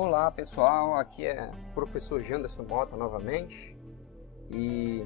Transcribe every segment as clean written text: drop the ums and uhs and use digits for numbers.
Olá pessoal, aqui é o professor Janderson Mota novamente e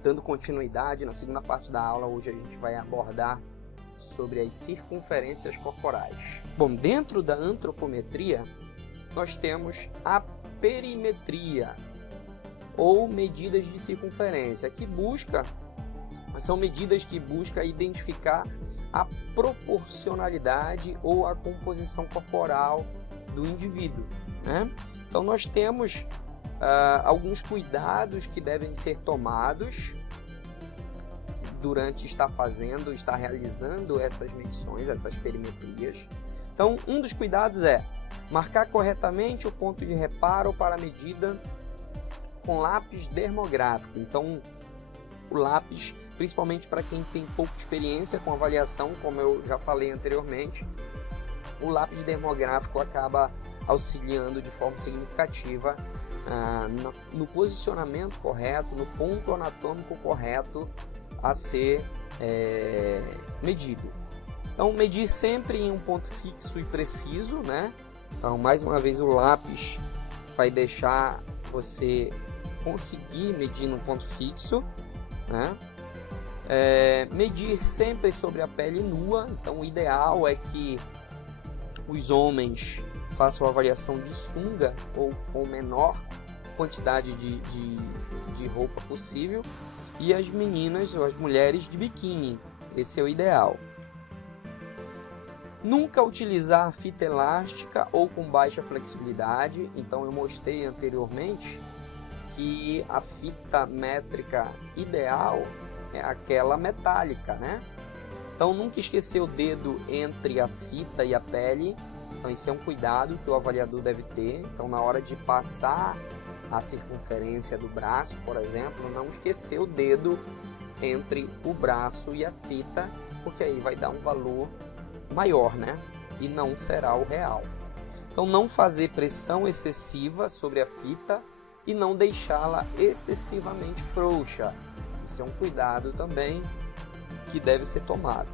dando continuidade na segunda parte da aula, hoje a gente vai abordar sobre as circunferências corporais. Bom, dentro da antropometria nós temos a perimetria ou medidas de circunferência, são medidas que buscam identificar a proporcionalidade ou a composição corporal do indivíduo, né? Então nós temos alguns cuidados que devem ser tomados durante estar realizando essas medições, essas perimetrias. Então um dos cuidados é marcar corretamente o ponto de reparo para a medida com lápis dermográfico. Então o lápis, principalmente para quem tem pouca experiência com avaliação, como eu já falei anteriormente, o lápis dermográfico acaba auxiliando de forma significativa no posicionamento correto, no ponto anatômico correto a ser medido. Então, medir sempre em um ponto fixo e preciso, né? Então, mais uma vez, o lápis vai deixar você conseguir medir num ponto fixo, né? Medir sempre sobre a pele nua. Então, o ideal é que os homens façam a avaliação de sunga ou com menor quantidade de roupa possível e as meninas ou as mulheres de biquíni. Esse é o ideal. Nunca utilizar fita elástica ou com baixa flexibilidade. Então eu mostrei anteriormente que a fita métrica ideal é aquela metálica, né? Então nunca esquecer o dedo entre a fita e a pele. Então esse é um cuidado que o avaliador deve ter. Então na hora de passar a circunferência do braço, por exemplo, não esquecer o dedo entre o braço e a fita, porque aí vai dar um valor maior, né? E não será o real. Então não fazer pressão excessiva sobre a fita e não deixá-la excessivamente frouxa. Isso é um cuidado também que deve ser tomado.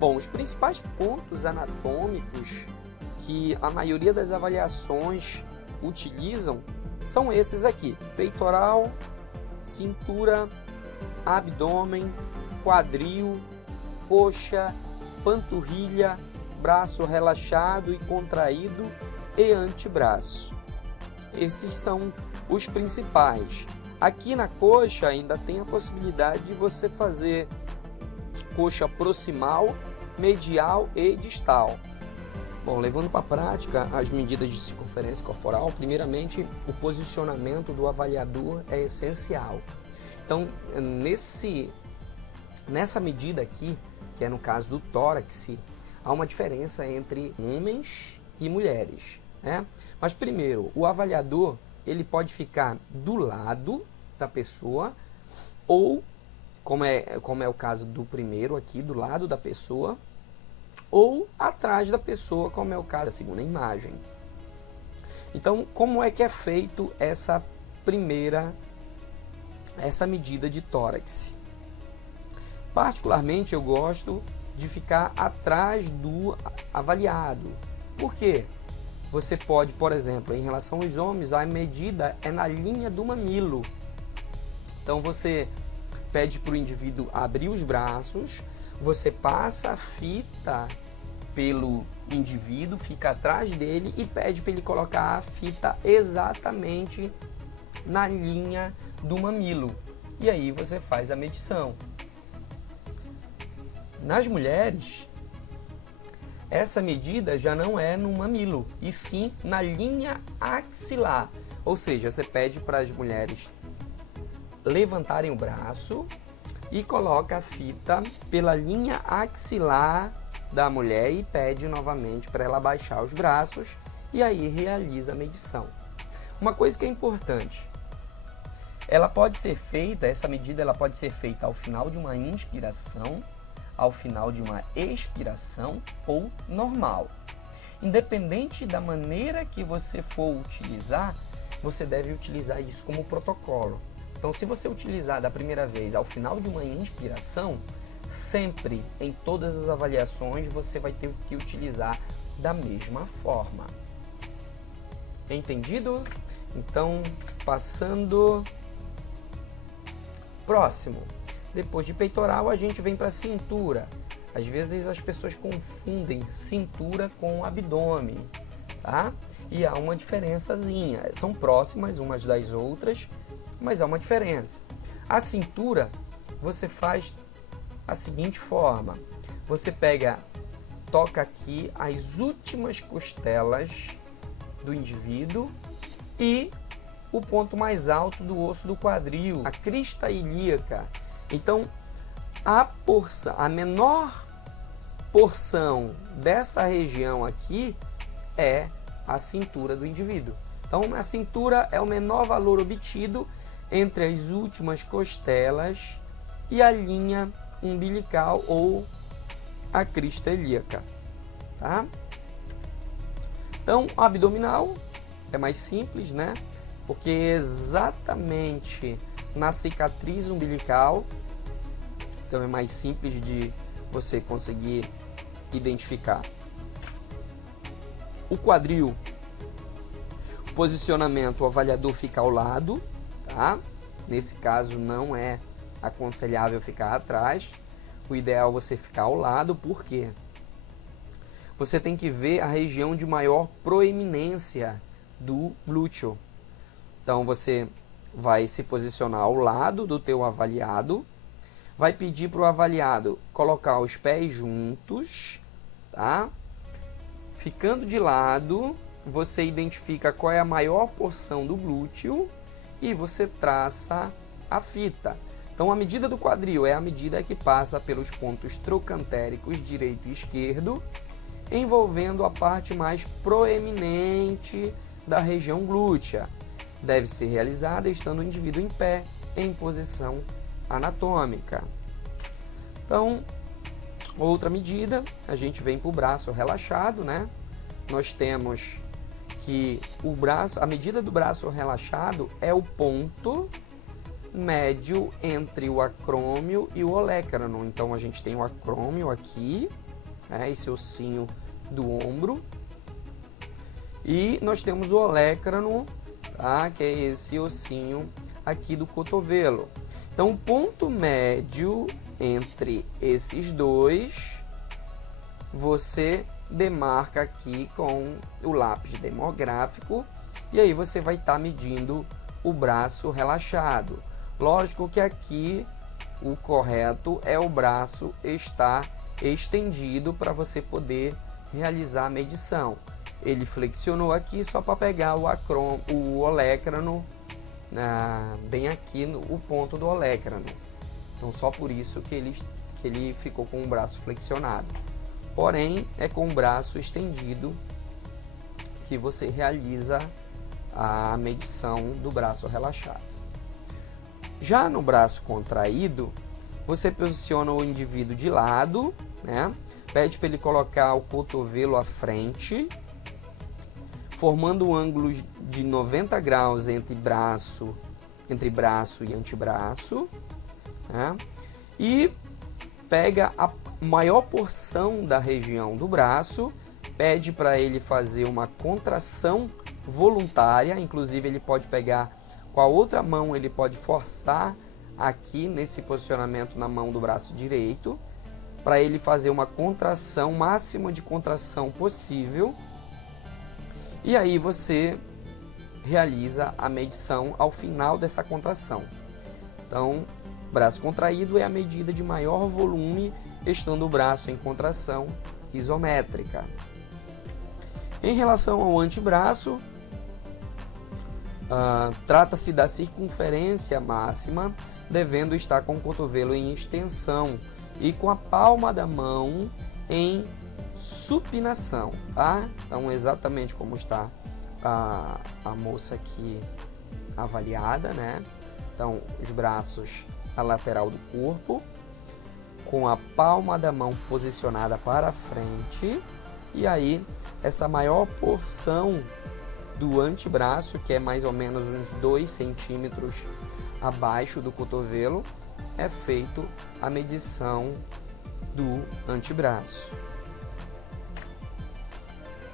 Bom, os principais pontos anatômicos que a maioria das avaliações utilizam são esses aqui: peitoral, cintura, abdômen, quadril, coxa, panturrilha, braço relaxado e contraído e antebraço. Esses são os principais. Aqui na coxa ainda tem a possibilidade de você fazer coxa proximal, medial e distal. Bom, levando para a prática as medidas de circunferência corporal, primeiramente o posicionamento do avaliador é essencial. Então, nessa medida aqui, que é no caso do tórax, há uma diferença entre homens e mulheres, né? Mas primeiro, o avaliador ele pode ficar do lado da pessoa ou, como é o caso do primeiro aqui, do lado da pessoa, ou atrás da pessoa, como é o caso da segunda imagem. Então, como é que é feito essa medida de tórax? Particularmente, eu gosto de ficar atrás do avaliado. Por quê? Você pode, por exemplo, em relação aos homens, a medida é na linha do mamilo. Então, você pede para o indivíduo abrir os braços, você passa a fita pelo indivíduo, fica atrás dele e pede para ele colocar a fita exatamente na linha do mamilo. E aí você faz a medição. Nas mulheres, essa medida já não é no mamilo, e sim na linha axilar. Ou seja, você pede para as mulheres levantarem o braço e coloca a fita pela linha axilar da mulher e pede novamente para ela baixar os braços e aí realiza a medição. Uma coisa que é importante, essa medida ela pode ser feita ao final de uma inspiração, ao final de uma expiração ou normal. Independente da maneira que você for utilizar, você deve utilizar isso como protocolo. Então, se você utilizar da primeira vez ao final de uma inspiração, sempre, em todas as avaliações, você vai ter que utilizar da mesma forma. Entendido? Então, passando próximo. Depois de peitoral, a gente vem para cintura. Às vezes as pessoas confundem cintura com abdômen, tá? E há uma diferençazinha. São próximas umas das outras, mas há uma diferença. A cintura, você faz a seguinte forma. Você toca aqui as últimas costelas do indivíduo e o ponto mais alto do osso do quadril, a crista ilíaca. Então, a menor porção dessa região aqui é a cintura do indivíduo. Então, a cintura é o menor valor obtido entre as últimas costelas e a linha umbilical ou a crista ilíaca, tá? Então, o abdominal é mais simples, né? Porque exatamente na cicatriz umbilical, então é mais simples de você conseguir identificar. O quadril, o posicionamento, o avaliador fica ao lado, tá? Nesse caso não é aconselhável ficar atrás, o ideal é você ficar ao lado, porque você tem que ver a região de maior proeminência do glúteo. Então você vai se posicionar ao lado do teu avaliado, vai pedir para o avaliado colocar os pés juntos, tá? Ficando de lado, você identifica qual é a maior porção do glúteo e você traça a fita. Então a medida do quadril é a medida que passa pelos pontos trocantéricos direito e esquerdo, envolvendo a parte mais proeminente da região glútea. Deve ser realizada estando o indivíduo em pé, em posição anatômica. Então, outra medida, a gente vem para o braço relaxado, né? Nós temos que a medida do braço relaxado é o ponto médio entre o acrômio e o olecrano. Então, a gente tem o acrômio aqui, né? Esse ossinho do ombro, e nós temos o olecrano, tá? Que é esse ossinho aqui do cotovelo. Então, o ponto médio entre esses dois, você demarca aqui com o lápis demográfico, e aí você vai estar medindo o braço relaxado. Lógico que aqui o correto é o braço estar estendido para você poder realizar a medição. Ele flexionou aqui só para pegar o olecrano, bem aqui o ponto do olecrano. Então só por isso que ele ficou com o braço flexionado. Porém, é com o braço estendido que você realiza a medição do braço relaxado. Já no braço contraído, você posiciona o indivíduo de lado, né? Pede para ele colocar o cotovelo à frente, formando um ângulo de 90 graus entre braço e antebraço, né? E pega a maior porção da região do braço, pede para ele fazer uma contração voluntária, inclusive ele pode pegar com a outra mão, ele pode forçar aqui nesse posicionamento na mão do braço direito, para ele fazer uma contração, máxima de contração possível, e aí você realiza a medição ao final dessa contração. Então, braço contraído é a medida de maior volume, estando o braço em contração isométrica. Em relação ao antebraço, trata-se da circunferência máxima, devendo estar com o cotovelo em extensão e com a palma da mão em supinação, tá? Então, exatamente como está a moça aqui avaliada, né? Então, os braços à lateral do corpo, com a palma da mão posicionada para frente, e aí essa maior porção do antebraço, que é mais ou menos uns 2 centímetros abaixo do cotovelo, é feito a medição do antebraço.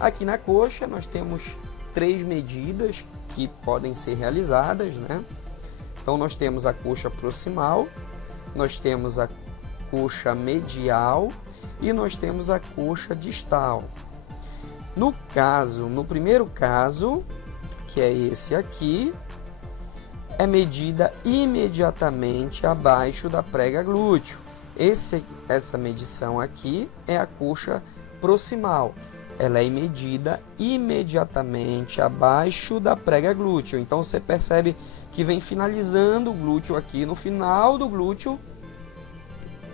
Aqui na coxa nós temos 3 medidas que podem ser realizadas, né? Então nós temos a coxa proximal, nós temos a coxa medial e nós temos a coxa distal. No primeiro caso, que é esse aqui, é medida imediatamente abaixo da prega glúteo. Essa medição aqui é a coxa proximal. Ela é medida imediatamente abaixo da prega glúteo. Então você percebe que vem finalizando o glúteo aqui. No final do glúteo,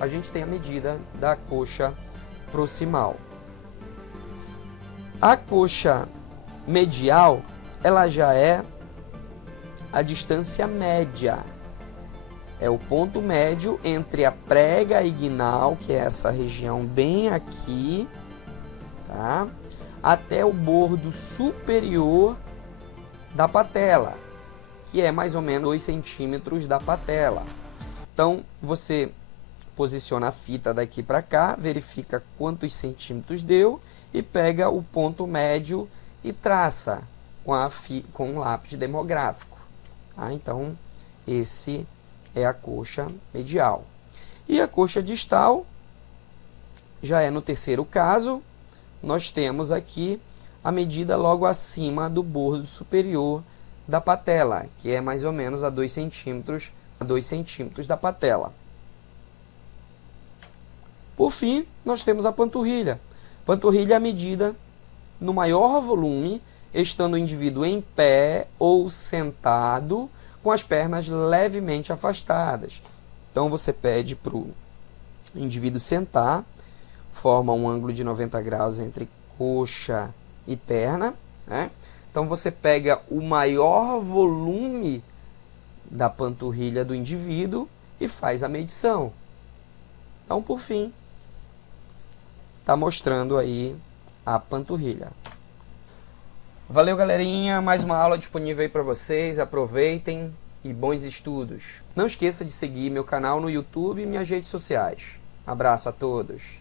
a gente tem a medida da coxa proximal. A coxa medial, ela já é a distância média. É o ponto médio entre a prega inguinal, que é essa região bem aqui, tá? Até o bordo superior da patela, que é mais ou menos 2 centímetros da patela. Então, você posiciona a fita daqui para cá, verifica quantos centímetros deu e pega o ponto médio e traça com um lápis demográfico. Tá? Então, esse é a coxa medial. E a coxa distal, já é no terceiro caso, nós temos aqui a medida logo acima do bordo superior da patela, que é mais ou menos a 2 centímetros da patela. Por fim, nós temos a panturrilha. Panturrilha é a medida no maior volume, estando o indivíduo em pé ou sentado, com as pernas levemente afastadas. Então você pede para o indivíduo sentar, forma um ângulo de 90 graus entre coxa e perna, né? Então você pega o maior volume da panturrilha do indivíduo e faz a medição. Então, por fim, está mostrando aí a panturrilha. Valeu, galerinha, mais uma aula disponível aí para vocês, aproveitem e bons estudos. Não esqueça de seguir meu canal no YouTube e minhas redes sociais. Abraço a todos.